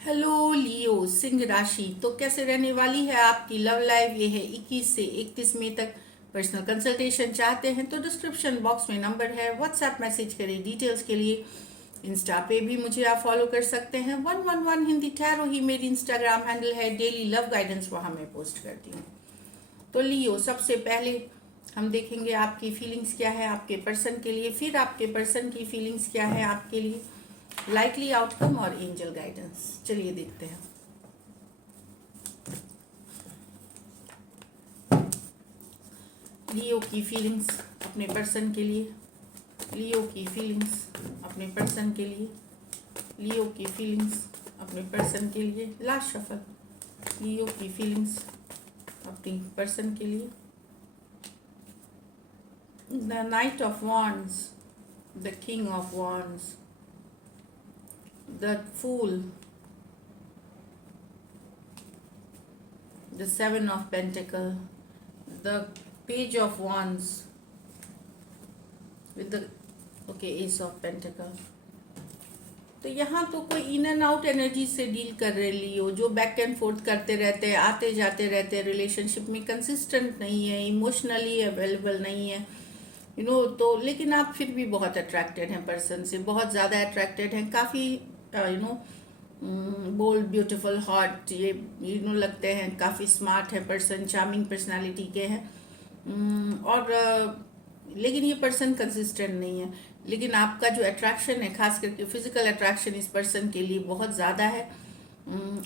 Hello लियो सिंह राशि। तो कैसे रहने वाली है आपकी लव लाइफ? ये है 21 से 31 मई तक। पर्सनल कंसल्टेशन चाहते हैं तो डिस्क्रिप्शन बॉक्स में नंबर है, व्हाट्सएप मैसेज करें डिटेल्स के लिए। इंस्टा पे भी मुझे आप फॉलो कर सकते हैं। 111 हिंदी टैरो ही मेरी इंस्टाग्राम हैंडल है। डेली लव गाइडेंस वहाँ मैं पोस्ट करती हूँ। तो लियो, सबसे पहले हम देखेंगे आपकी फीलिंग्स क्या है आपके पर्सन के लिए, फिर आपके पर्सन की फीलिंग्स क्या है आपके लिए, लाइकली आउटकम और एंजल गाइडेंस। चलिए देखते हैं। लियो की फीलिंग्स अपने पर्सन के लिए, लियो की फीलिंग्स अपने पर्सन के लिए, लियो की फीलिंग्स अपने पर्सन के लिए। Last shuffle. लियो की फीलिंग्स अपनी पर्सन के लिए। The knight of wands, the king of wands, the fool, the seven of pentacle, the page of wands with the ace of pentacle. तो यहाँ तो कोई इन एंड आउट एनर्जी से deal कर रहे लियो, जो बैक एंड फोर्थ करते रहते हैं, आते जाते रहते हैं, रिलेशनशिप में कंसिस्टेंट नहीं है, इमोशनली अवेलेबल नहीं है, तो लेकिन आप फिर भी बहुत अट्रैक्टेड हैं पर्सन से, बहुत ज़्यादा अट्रैक्टेड हैं, काफ़ी बोल्ड, ब्यूटीफुल, हॉट, ये लगते हैं, काफ़ी स्मार्ट है पर्सन, चार्मिंग पर्सनालिटी के हैं। और लेकिन ये पर्सन कंसिस्टेंट नहीं है। लेकिन आपका जो अट्रैक्शन है, खास करके फिजिकल अट्रैक्शन, इस पर्सन के लिए बहुत ज़्यादा है।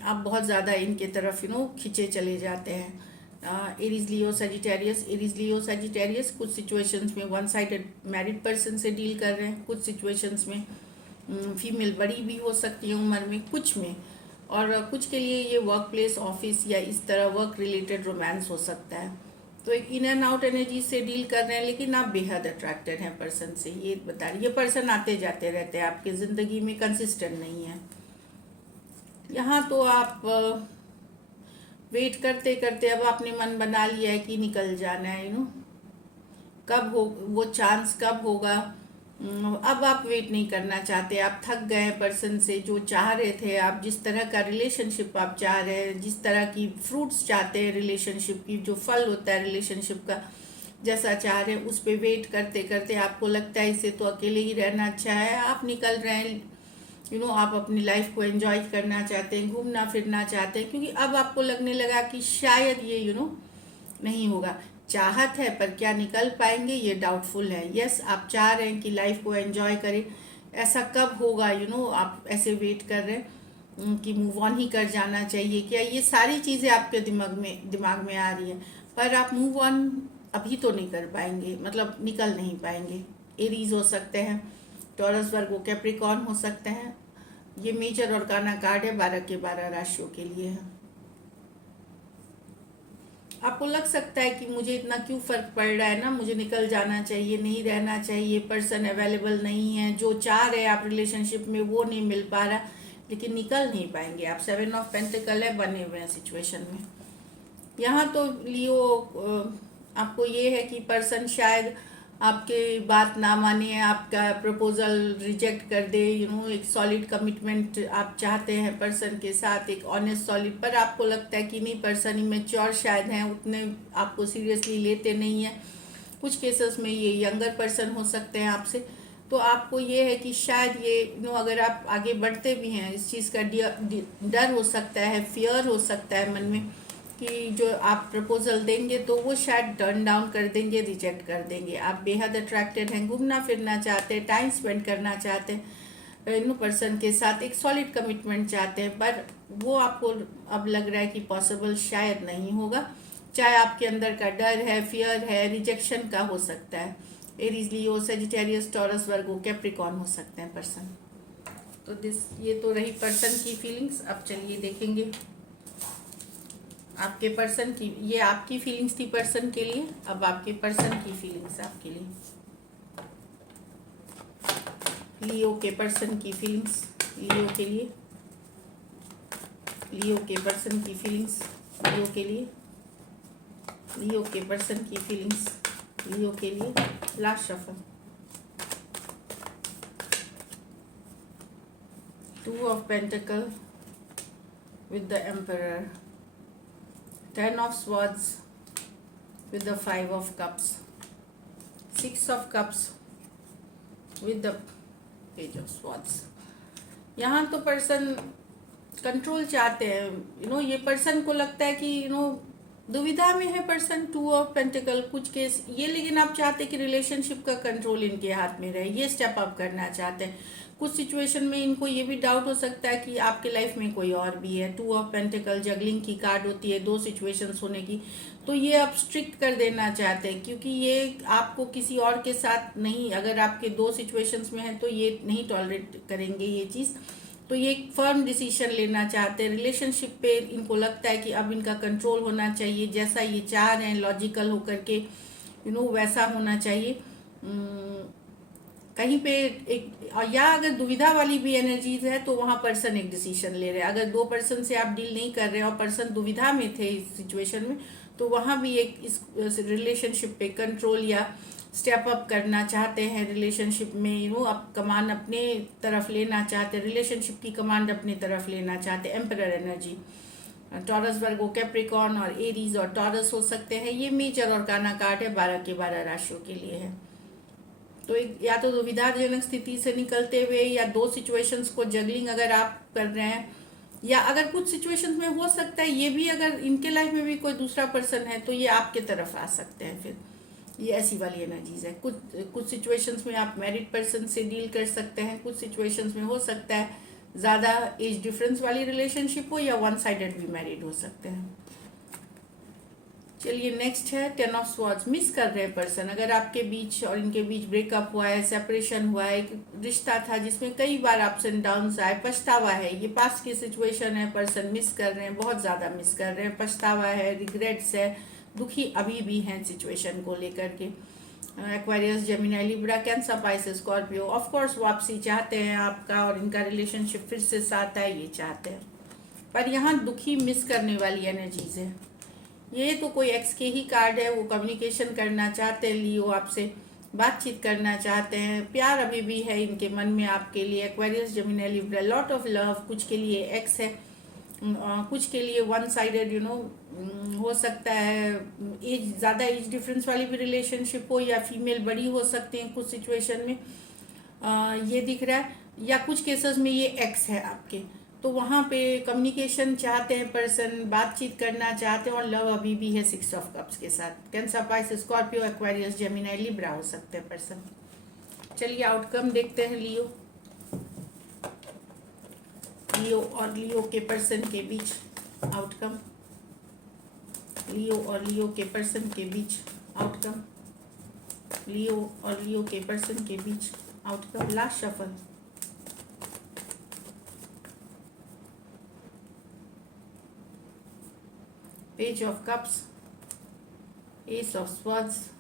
आप बहुत ज़्यादा इनके तरफ खिंचे चले जाते हैं। Aries Leo Sagittarius, Aries Leo Sagittarius कुछ सिचुएशंस में वन साइडेड मैरिड पर्सन से डील कर रहे हैं, कुछ सिचुएशंस में फीमेल बड़ी भी हो सकती है उम्र में, कुछ में, और कुछ के लिए ये वर्क प्लेस, ऑफिस या इस तरह वर्क रिलेटेड रोमांस हो सकता है। तो एक इन एंड आउट एनर्जी से डील कर रहे हैं, लेकिन आप बेहद अट्रैक्टेड हैं पर्सन से, ये बता रही। ये पर्सन आते जाते रहते हैं आपकी ज़िंदगी में, कंसिस्टेंट नहीं है। यहाँ तो आप वेट करते करते अब आपने मन बना लिया है कि निकल जाना है, कब हो वो चांस, कब होगा। अब आप वेट नहीं करना चाहते, आप थक गए पर्सन से, जो चाह रहे थे आप, जिस तरह का रिलेशनशिप आप चाह रहे हैं, जिस तरह की फ्रूट्स चाहते हैं रिलेशनशिप की, जो फल होता है रिलेशनशिप का, जैसा चाह रहे हैं, उस पर वेट करते करते आपको लगता है इसे तो अकेले ही रहना अच्छा है, आप निकल रहे हैं। आप अपनी लाइफ को एंजॉय करना चाहते हैं, घूमना फिरना चाहते हैं, क्योंकि अब आपको लगने लगा कि शायद ये नहीं होगा। चाहत है पर क्या निकल पाएंगे, ये डाउटफुल है। यस, आप चाह रहे हैं कि लाइफ को एंजॉय करें, ऐसा कब होगा, आप ऐसे वेट कर रहे हैं कि मूव ऑन ही कर जाना चाहिए क्या, ये सारी चीज़ें आपके दिमाग में आ रही है, पर आप मूव ऑन अभी तो नहीं कर पाएंगे, मतलब निकल नहीं पाएंगे। एरीज हो सकते हैं, टॉरस, वर्गो, कैप्रिकॉर्न हो सकते हैं। ये मेजर और काना कार्ड है, 12 के 12 राशियों के लिए है। आपको लग सकता है कि मुझे इतना क्यों फर्क पड़ रहा है ना, मुझे निकल जाना चाहिए, नहीं रहना चाहिए, पर्सन अवेलेबल नहीं है, जो चाह रहे हैं आप रिलेशनशिप में वो नहीं मिल पा रहा, लेकिन निकल नहीं पाएंगे आप। 7 ऑफ पेंटिकल है, बने हुए हैं सिचुएशन में। यहाँ तो लियो, आपको ये है कि पर्सन शायद आपके बात ना माने, आपका प्रपोजल रिजेक्ट कर दे। एक सॉलिड कमिटमेंट आप चाहते हैं पर्सन के साथ, एक ऑनेस्ट सॉलिड, पर आपको लगता है कि नहीं, पर्सन इमेच्योर शायद हैं, उतने आपको सीरियसली लेते नहीं हैं। कुछ केसेस में ये यंगर पर्सन हो सकते हैं आपसे। तो आपको ये है कि शायद ये अगर आप आगे बढ़ते भी हैं, इस चीज़ का डर हो सकता है, फियर हो सकता है मन में कि जो आप प्रपोजल देंगे तो वो शायद टर्न डाउन कर देंगे, रिजेक्ट कर देंगे। आप बेहद अट्रैक्टेड हैं, घूमना फिरना चाहते हैं, टाइम स्पेंड करना चाहते हैं पर्सन के साथ, एक सॉलिड कमिटमेंट चाहते हैं, पर वो आपको अब लग रहा है कि पॉसिबल शायद नहीं होगा। चाहे आपके अंदर का डर है, फियर है, रिजेक्शन का हो सकता है। एरीज, लियो, सेजिटेरियस, टॉरस, वर्गो, कैप्रिकॉर्न हो सकते हैं पर्सन। तो ये तो रही पर्सन की फीलिंग्स। अब चलिए देखेंगे आपके पर्सन की, ये आपकी फीलिंग्स थी पर्सन के लिए, अब आपके पर्सन की फीलिंग्स आपके लिए। लियो के पर्सन की फीलिंग्स लियो के लिए, लियो के पर्सन की फीलिंग्स लियो के लिए, लियो के पर्सन की फीलिंग्स लियो के लिए। Last shuffle. 2 of pentacle, with the Emperor, Ten of Swords with the Five of Cups, Six of Cups with the Page of Swords. यहाँ तो पर्सन कंट्रोल चाहते हैं, ये पर्सन को लगता है कि दुविधा में है पर्सन, टू ऑफ पेंटिकल कुछ केस ये, लेकिन आप चाहते हैं कि रिलेशनशिप का कंट्रोल इनके हाथ में रहे, ये स्टेप अप करना चाहते हैं। कुछ सिचुएशन में इनको ये भी डाउट हो सकता है कि आपके लाइफ में कोई और भी है। टू ऑफ पेंटिकल जगलिंग की कार्ड होती है, दो सिचुएशंस होने की, तो ये आप स्ट्रिक्ट कर देना चाहते हैं, क्योंकि ये आपको किसी और के साथ नहीं, अगर आपके दो सिचुएशंस में है तो ये नहीं टॉलरेट करेंगे ये चीज़। तो ये एक फर्म डिसीजन लेना चाहते हैं रिलेशनशिप पे। इनको लगता है कि अब इनका कंट्रोल होना चाहिए, जैसा ये चाह रहे हैं लॉजिकल होकर के वैसा होना चाहिए। कहीं पे एक, या अगर दुविधा वाली भी एनर्जीज है तो वहाँ पर्सन एक डिसीजन ले रहे हैं। अगर दो पर्सन से आप डील नहीं कर रहे और पर्सन दुविधा में थे इस सिचुएशन में, तो वहाँ भी एक इस रिलेशनशिप पे कंट्रोल या स्टेप अप करना चाहते हैं रिलेशनशिप में, आप कमांड अपने तरफ लेना चाहते हैं, रिलेशनशिप की कमांड अपनी तरफ लेना चाहते हैं। एम्परर एनर्जी टॉरस, वर्गो, कैप्रिकॉर्न और एरीज और टॉरस हो सकते हैं। ये मेजर और काना कार्ड है, 12 के 12 राशियों के लिए है। तो एक या तो दुविधाजनक स्थिति से निकलते हुए, या दो सिचुएशंस को जगलिंग अगर आप कर रहे हैं, या अगर कुछ सिचुएशंस में हो सकता है ये भी, अगर इनके लाइफ में भी कोई दूसरा पर्सन है तो ये आपके तरफ आ सकते हैं। फिर ये ऐसी वाली एनर्जीज है। कुछ सिचुएशंस में आप मैरिड पर्सन से डील कर सकते हैं, कुछ सिचुएशंस में हो सकता है ज़्यादा एज डिफरेंस वाली रिलेशनशिप हो, या वन साइडेड भी मैरिड हो सकते हैं। चलिए नेक्स्ट है टेन ऑफ स्वॉर्ड्स। मिस कर रहे हैं पर्सन, अगर आपके बीच और इनके बीच ब्रेकअप हुआ है, सेपरेशन हुआ है, एक रिश्ता था जिसमें कई बार अप्स एंड डाउन्स आए, पछतावा है, ये पास्ट की सिचुएशन है, पर्सन मिस कर रहे हैं, बहुत ज़्यादा मिस कर रहे हैं, पछतावा है, रिग्रेट्स है, दुखी अभी भी हैं सिचुएशन को लेकर के। Aquarius, Gemini, Libra, cancer, Pisces, Scorpio, of course वापसी चाहते हैं आपका और इनका रिलेशनशिप फिर से साथ आए, ये चाहते हैं। पर यहाँ दुखी मिस करने वाली एनर्जीज है। ये तो कोई एक्स के ही कार्ड है, वो कम्युनिकेशन करना चाहते हैं, लियो आपसे बातचीत करना चाहते हैं, प्यार अभी भी है इनके मन में आपके लिए। Aquarius, Gemini, Libra, lot of love, कुछ के लिए एक्स है, कुछ के लिए वन साइडेड हो सकता है, एज ज़्यादा एज डिफरेंस वाली भी रिलेशनशिप हो, या फीमेल बड़ी हो सकती हैं कुछ सिचुएशन में, ये दिख रहा है। या कुछ केसेस में ये एक्स है आपके, तो वहाँ पे कम्युनिकेशन चाहते हैं पर्सन, बातचीत करना चाहते हैं, और लव अभी भी है 6 ऑफ कप्स के साथ। Cancer, Pisces, Scorpio, Aquarius, Gemini, Libra हो सकते हैं पर्सन। चलिए आउटकम देखते हैं लियो और लियो के पर्सन के बीच आउटकम। लियो और लियो के पर्सन के बीच आउटकम। लियो और लियो के पर्सन के बीच outcome. Last shuffle. Page of cups, ace of swords,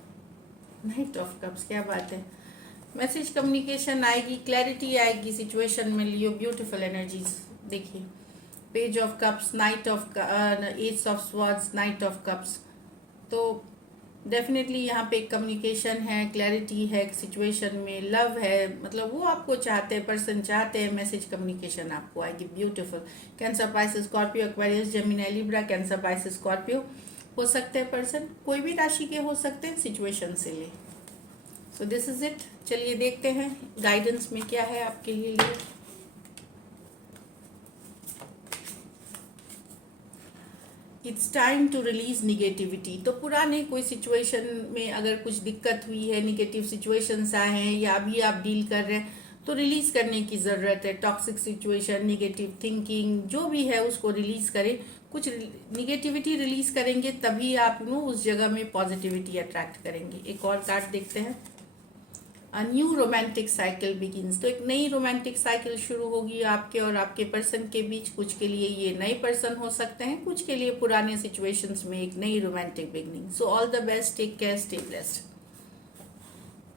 knight of cups. क्या बात है, मैसेज कम्युनिकेशन आएगी, क्लैरिटी आएगी सिचुएशन में। लियो ब्यूटीफुल एनर्जीज देखिए, page of cups, knight of ace of swords, knight of cups. तो डेफिनेटली यहाँ पे कम्युनिकेशन है, क्लैरिटी है सिचुएशन में, लव है, मतलब वो आपको चाहते हैं, पर्सन चाहते हैं, मैसेज कम्युनिकेशन आपको आएगी। Beautiful. Cancer, Pisces, Scorpio, Aquarius, Gemini, Libra, cancer, Pisces, Scorpio हो सकते हैं पर्सन, कोई भी राशि के हो सकते हैं, सिचुएशन से ले। So this is it. चलिए देखते हैं गाइडेंस में क्या है आपके लिए। It's time to release negativity. तो पुराने कोई सिचुएशन में अगर कुछ दिक्कत हुई है, निगेटिव सिचुएशंस आए हैं, या अभी आप डील कर रहे हैं, तो रिलीज करने की ज़रूरत है। टॉक्सिक सिचुएशन, निगेटिव थिंकिंग जो भी है उसको रिलीज करें। कुछ निगेटिविटी रिलीज करेंगे तभी आप उस जगह में पॉजिटिविटी अट्रैक्ट करेंगे। एक और कार्ड देखते हैं। A new romantic cycle begins. तो एक नई रोमांटिक साइकिल शुरू होगी आपके और आपके पर्सन के बीच। कुछ के लिए ये नए पर्सन हो सकते हैं, कुछ के लिए पुराने सिचुएशंस में एक नई romantic beginning. So all the best, take care, stay blessed.